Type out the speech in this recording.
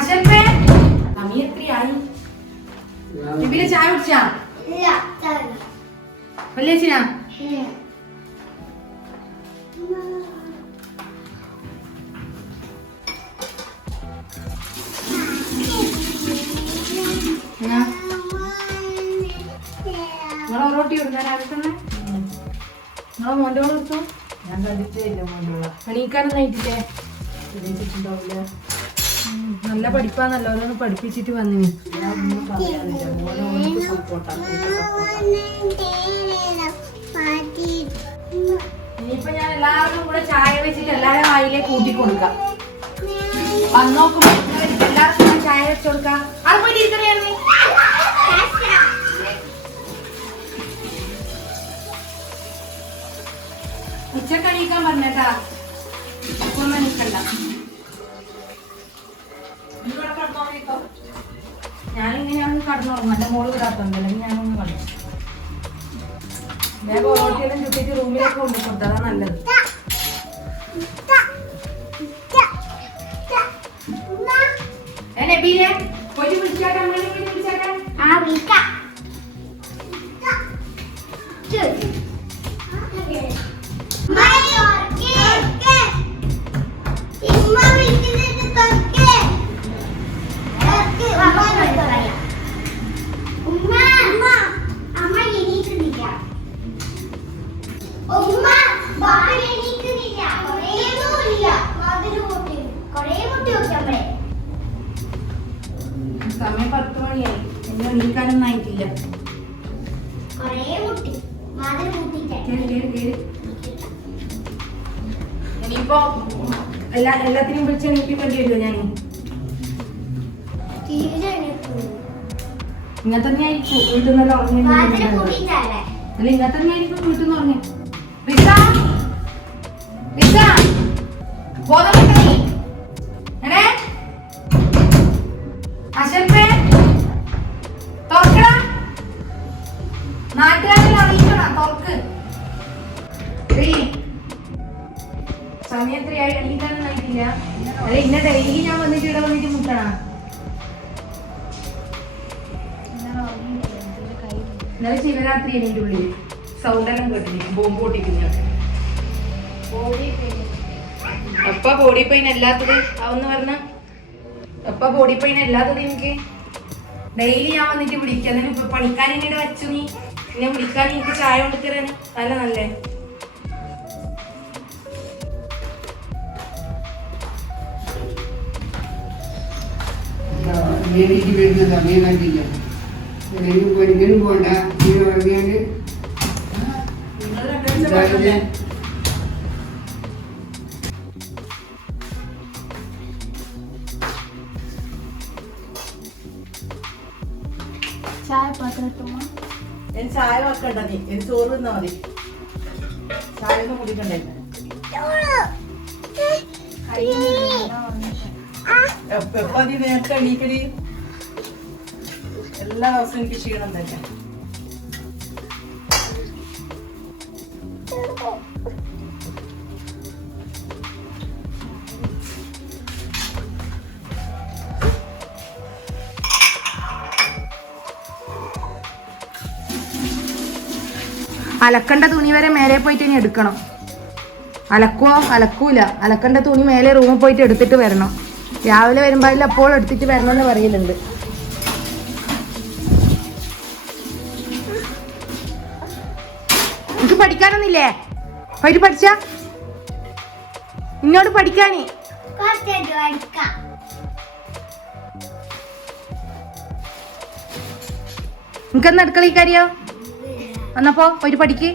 അശൽപ്പേ സമയം എത്രയായി? നബിലെ ചായ കുടിച്ചാ? വല്ലേച്ചിനാ? നിങ്ങളെ റോട്ടി കൊടുക്കാൻ ആർക്കെന്നെ? നിങ്ങളെ മോൻ്റെ കൂടെ കൊടുത്തു? ഞാൻ കണ്ടിട്ടേ ഇല്ല മോനുള്ള. എണീക്കാനൊന്നും ആയിട്ടില്ലേ? എണീച്ചിട്ടുണ്ടാവില്ല. നല്ല പഠിപ്പാന്നല്ലോ, ഓരോന്ന് പഠിപ്പിച്ചിട്ട് വന്നിനി. ഞാൻ ഒന്നും പറയാനില്ല. മോനെ സപ്പോർട്ടാണ്. ഇനിയിപ്പോ ഞാൻ എല്ലാവർക്കും കൂടെ ചായ വെച്ചിട്ട് എല്ലാവരും വായിലേക്ക് കൂട്ടി കൊടുക്കാം. വന്നോക്കുമ്പോ എല്ലാവർക്കും കൂടെ ചായ വെച്ച് കൊടുക്കാം. അത് പോയിട്ട് ഇരിക്കണേ. ഉച്ചക്ക് എണീക്കാൻ പറഞ്ഞേട്ടാ, ഒന്നും എണീക്കണ്ട. ഞാനിങ്ങനെയാണ് കടന്നുറങ്ങും. എന്റെ മോള് വിടാത്തുണ്ട്, അല്ലെങ്കിൽ ഞാനൊന്ന് കളയും. വേഗം ഓരോട്ടിയെല്ലാം ചുറ്റിട്ട് റൂമിലേക്ക് കൊണ്ടു കൊടുത്താ നല്ലത്. നബീലെ പോയിട്ട് വിളിച്ചാട്ടെ, അമ്മേനെ പോയിട്ട് വിളിച്ചാട്ടെ. സമയം 10 മണിയായി, എന്നെ എണീക്കാനൊന്നും ആയിട്ടില്ല. ഇനിയിപ്പോ എല്ലാത്തിനും വിളിച്ച് എണീപ്പിക്കേണ്ടി വരുമോ? ഞാൻ ഇങ്ങനെ തന്നെ ആയിരിക്കും വീട്ടിൽ നിന്ന് ഉറങ്ങി. അല്ല ഇങ്ങനെ തന്നെ ആയിരിക്കും വീട്ടിൽ നിന്ന് ഉറങ്ങി. അശൽപ്പേ തുറക്കടാ, നാട്ടുകാരിൽ അറിയിക്കണം, തുറക്ക്. സമയം എത്രയായി? എണീക്കാനൊന്നും ആയിട്ടില്ല. അല്ല ഇന്ന ഡെയിലി ഞാൻ വന്നിട്ട് ഇവിടെ വന്നിട്ട് മുട്ടണ. ഇന്നലെ ശിവരാത്രി എണീൻ്റെ ഉള്ളിൽ സൗണ്ടെല്ലാം കേട്ടില്ല, ബോംബ് പൊട്ടിക്കുന്ന. എപ്പ ബോഡി പെയിൻ അല്ലാത്തത് അതൊന്ന് പറഞ്ഞ, എപ്പ ബോഡി പെയിൻ അല്ലാത്തത് എനിക്ക്? ഡെയിലി ഞാൻ വന്നിട്ട് വിളിക്കാം. എന്നിട്ട് ഇപ്പൊ പണിക്കാരിനോട് വെച്ചു നീ പിന്നെ വിളിക്കാൻ എനിക്ക് ചായ കൊടുത്തരാന് നല്ല നല്ലേ. എനിക്ക് വരുന്ന സമയം കണ്ടില്ല. പഠിക്കാനും പോണ്ട. ഇങ്ങനെ പറഞ്ഞാല് ചായ വെക്കണ്ട, നീ എനിക്ക് ചോറ് തിന്നാ മതി. ചായ ഒന്നും കുടിക്കണ്ടേ? എപ്പ നീ നേരത്തെ എണീക്കടി? എല്ലാ ദിവസവും എനിക്ക് ക്ഷീണം തന്നെ. അലക്കണ്ട തുണി വരെ മേലെ പോയിട്ട് ഇനി എടുക്കണം. അലക്കുവോ? അലക്കൂല. അലക്കണ്ട തുണി മേലെ റൂമിൽ പോയിട്ട് എടുത്തിട്ട് വരണം. രാവിലെ വരുമ്പോ അതിൽ അപ്പോൾ എടുത്തിട്ട് വരണമെന്ന് പറയലുണ്ട്. എനിക്ക് പഠിക്കാനൊന്നില്ലേ? പോയിട്ട് പഠിച്ച ഇന്നോട് പഠിക്കാനേ. നിനക്കെന്ന് അടുക്കളയിക്കാരിയോ? വന്നപ്പോ പോയിട്ട് പഠിക്ക്.